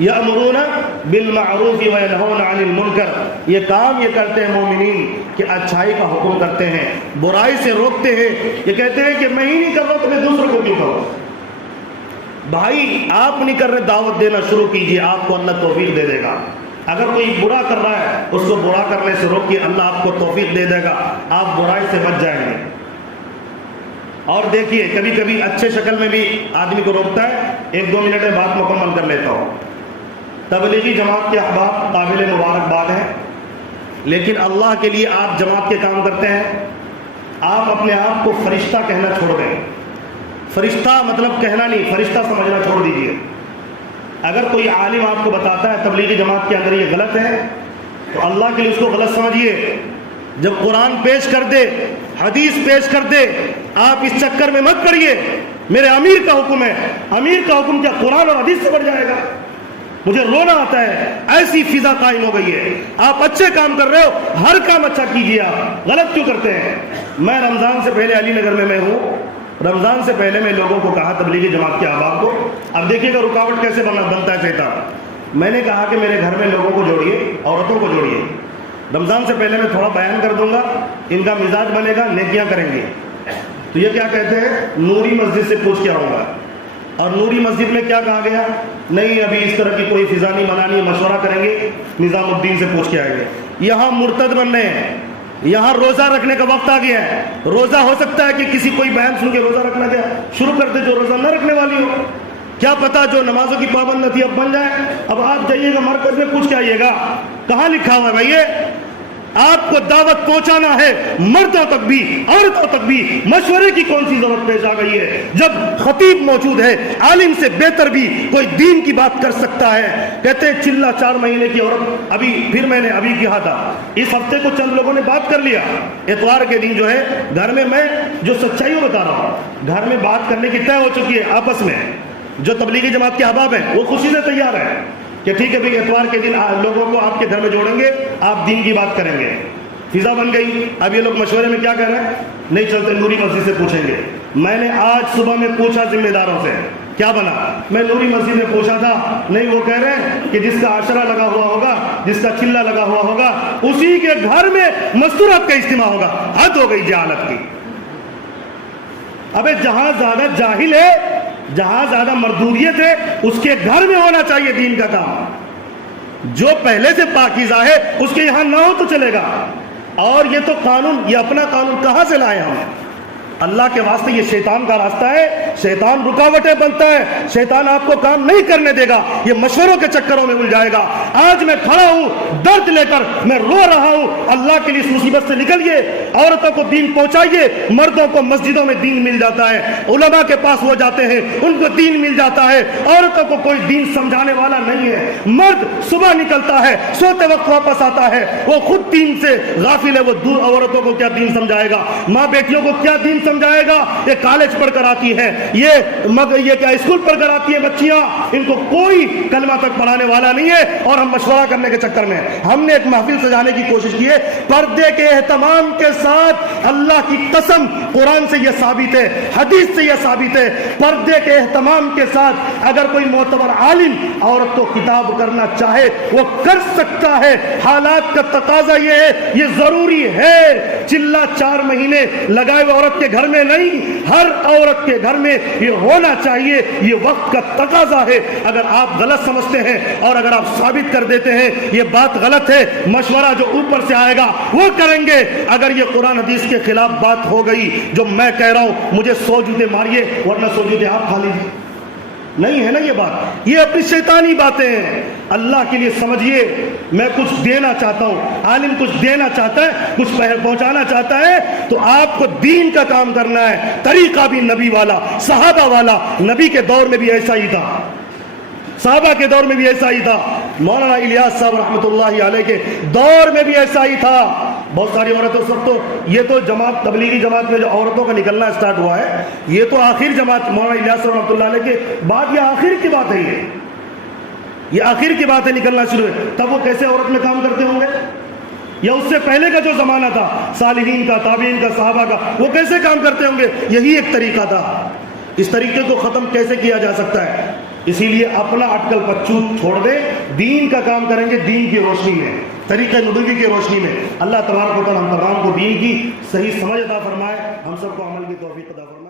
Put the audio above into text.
یأمرون بالمعروف وینہون عن المنکر، یہ کام یہ کرتے ہیں مومنین کہ اچھائی کا حکم کرتے ہیں، برائی سے روکتے ہیں، یہ کہتے ہیں کہ میں ہی نہیں کر رہا تو میں دوسروں کو کیوں کروں؟ بھائی آپ نہیں کر رہے، دعوت دینا شروع کیجئے، آپ کو اللہ توفیق دے دے گا۔ اگر کوئی برا کر رہا ہے اس کو برا کرنے سے روکیے، اللہ آپ کو توفیق دے دے گا، آپ برائی سے بچ جائیں گے۔ اور دیکھیے کبھی کبھی اچھے شکل میں بھی آدمی کو روکتا ہے، 1-2 منٹ میں بات مکمل کر لیتا ہوں۔ تبلیغی جماعت کے احباب قابل مبارکباد ہیں، لیکن اللہ کے لیے آپ جماعت کے کام کرتے ہیں، آپ اپنے آپ کو فرشتہ کہنا چھوڑ دیں۔ فرشتہ مطلب کہنا نہیں، فرشتہ سمجھنا چھوڑ دیجئے۔ اگر کوئی عالم آپ کو بتاتا ہے تبلیغی جماعت کے اندر یہ غلط ہے تو اللہ کے لیے اس کو غلط سمجھیے۔ جب قرآن پیش کر دے، حدیث پیش کر دے، آپ اس چکر میں مت پڑیے میرے امیر کا حکم ہے، امیر کا حکم کیا قرآن اور حدیث سے بڑھ جائے گا؟ مجھے رونا آتا ہے، ایسی فضا قائم ہو گئی ہے۔ آپ اچھے کام کر رہے ہو، ہر کام اچھا کیجیے، آپ غلط کیوں کرتے ہیں؟ میں رمضان سے پہلے علی نگر میں ہوں، رمضان سے پہلے میں لوگوں کو کہا تبلیغی جماعت کے احباب کو، اب دیکھیے گا رکاوٹ کیسے بنتا ہے شیطان۔ میں نے کہا کہ میرے گھر میں لوگوں کو جوڑیے، عورتوں کو جوڑیے، رمضان سے پہلے میں تھوڑا بیان کر دوں گا، ان کا مزاج بنے گا، نیکیاں کریں گے۔ تو یہ کیا کہتے ہیں؟ نوری مسجد سے پوچھ کے آؤں گا۔ اور نوری مسجد میں کیا کہا گیا؟ نہیں ابھی اس طرح کی کوئی فضا نہیں بنانی، مشورہ کریں گے، نظام الدین سے پوچھ کے آئیں گے۔ یہاں مرتد بن رہے ہیں، یہاں روزہ رکھنے کا وقت آ گیا ہے۔ روزہ ہو سکتا ہے کہ کسی کوئی بیان سن کے روزہ رکھنا گیا شروع کر دے جو روزہ نہ رکھنے والی ہو، کیا پتا جو نمازوں کی پابند نہ تھی اب بن جائے۔ اب آپ جائیے گا مرکز میں پوچھ کے آئیے گا، کہاں لکھا ہوا ہے بھائی؟ آپ کو دعوت پہنچانا ہے، مردوں تک بھی عورتوں تک بھی، مشورے کی کون سی ضرورت پیش آ گئی ہے؟ جب خطیب موجود ہے، عالم سے بہتر بھی کوئی دین کی بات کر سکتا ہے۔ کہتے ہیں چلہ 4 مہینے کی عورت، پھر میں نے ابھی کہا تھا، اس ہفتے کو چند لوگوں نے بات کر لیا، اتوار کے دن جو ہے گھر میں جو سچائی بتا رہا ہوں، گھر میں بات کرنے کی طے ہو چکی ہے آپس میں۔ جو تبلیغی جماعت کے احباب ہیں وہ خوشی سے تیار ہیں کہ ٹھیک ہے بھائی اتوار کے دن لوگوں کو آپ کے گھر میں جوڑیں گے، آپ دین کی بات کریں گے۔ فضا بن گئی۔ اب یہ لوگ مشورے میں کیا کہہ رہے ہیں؟ نہیں چلتے نوری مسجد سے پوچھیں گے۔ میں نے آج صبح میں پوچھا ذمہ داروں سے، کیا بنا؟ میں نوری مسجد میں پوچھا تھا، نہیں وہ کہہ رہے ہیں کہ جس کا عشرہ لگا ہوا ہوگا، جس کا چلہ لگا ہوا ہوگا، اسی کے گھر میں مستورات کا اجتماع ہوگا۔ حد ہو گئی جہالت کی۔ ابے جہاں زیادہ جاہل ہے، جہاں زیادہ مردودیت ہے، اس کے گھر میں ہونا چاہیے دین کا کام۔ جو پہلے سے پاکیزہ ہے اس کے یہاں نہ ہو تو چلے گا۔ اور یہ تو قانون، یہ اپنا قانون کہاں سے لائے ہم؟ اللہ کے واسطے یہ شیطان کا راستہ ہے، شیطان رکاوٹیں بنتا ہے، شیطان آپ کو کام نہیں کرنے دے گا، یہ مشوروں کے چکروں میں الجھائے گا۔ آج میں کھڑا ہوں درد لے کر، میں رو رہا ہوں، اللہ کے لیے اس مصیبت سے نکلیے، عورتوں کو دین پہنچائیے۔ مردوں کو مسجدوں میں دین مل جاتا ہے، علماء کے پاس وہ جاتے ہیں ان کو دین مل جاتا ہے، عورتوں کو کوئی دین سمجھانے والا نہیں ہے۔ مرد صبح نکلتا ہے، سوتے وقت واپس آتا ہے، وہ خود دین سے غافل ہے، وہ دور عورتوں کو کیا دین سمجھائے گا؟ ماں بیٹیوں کو کیا دین سمجھائے گا؟ یہ کالج پڑھ کر آتی ہے، یہ کیا اسکول پڑھ کر آتی ہے بچیاں، ان کو کوئی کلمہ تک پڑھانے والا نہیں ہے، اور ہم مشورہ کرنے کے چکر میں ہم نے ایک محفل سجانے کی کوشش کی ہے پردے کے اہتمام کے ساتھ۔ اللہ کی قسم قرآن سے یہ ثابت ہے، حدیث سے یہ ثابت ہے، پردے کے اہتمام کے ساتھ اگر کوئی معتبر عالم عورت کو خطاب کرنا چاہے وہ کر سکتا ہے۔ حالات کا تقاضا یہ ہے، یہ ضروری ہے۔ چلہ 4 مہینے لگائے ہوئے عورت کے گھر میں نہیں، ہر عورت کے گھر میں یہ ہونا چاہیے، یہ وقت کا تقاضا ہے۔ اگر آپ غلط سمجھتے ہیں اور اگر آپ ثابت کر دیتے ہیں یہ بات غلط ہے، مشورہ جو اوپر سے آئے گا وہ کریں گے۔ اگر یہ قرآن حدیث کے خلاف بات ہو گئی جو میں کہہ رہا ہوں، مجھے 100 جوتے ماریے ورنہ 100 جوتے آپ کھا لیجیے، نہیں ہے نا یہ بات، یہ اپنی شیطانی باتیں ہیں۔ اللہ کے لیے سمجھیے، میں کچھ دینا چاہتا ہوں، عالم کچھ دینا چاہتا ہے، کچھ پہنچانا چاہتا ہے تو آپ کو دین کا کام کرنا ہے۔ طریقہ بھی نبی والا، صحابہ والا، نبی کے دور میں بھی ایسا ہی تھا، صحابہ کے دور میں بھی ایسا ہی تھا، مولانا الیاس صاحب رحمۃ اللہ علیہ کے دور میں بھی ایسا ہی تھا۔ بہت ساری عورتوں سب تو یہ تو جماعت تبلیغی جماعت میں جو عورتوں کا نکلنا اسٹارٹ ہوا ہے، یہ تو آخر جماعت مولانا الیاس صاحب رحمۃ اللہ علیہ کے بعد یہ آخر کی بات ہے، یہ آخر کی بات ہے، نکلنا شروع ہے۔ تب وہ کیسے عورت میں کام کرتے ہوں گے؟ یا اس سے پہلے کا جو زمانہ تھا صالحین کا، تابعین کا، صحابہ کا، وہ کیسے کام کرتے ہوں گے؟ یہی ایک طریقہ تھا۔ اس طریقے کو ختم کیسے کیا جا سکتا ہے؟ اسی لیے اپنا اٹکل پچو چھوڑ دیں، دین کا کام کریں گے دین کی روشنی میں، طریقہ نبوی کی روشنی میں۔ اللہ تبارک و تعالی ہم تمام کو دین کی صحیح سمجھ عطا فرمائے، ہم سب کو عمل کی توفیق عطا فرمائے۔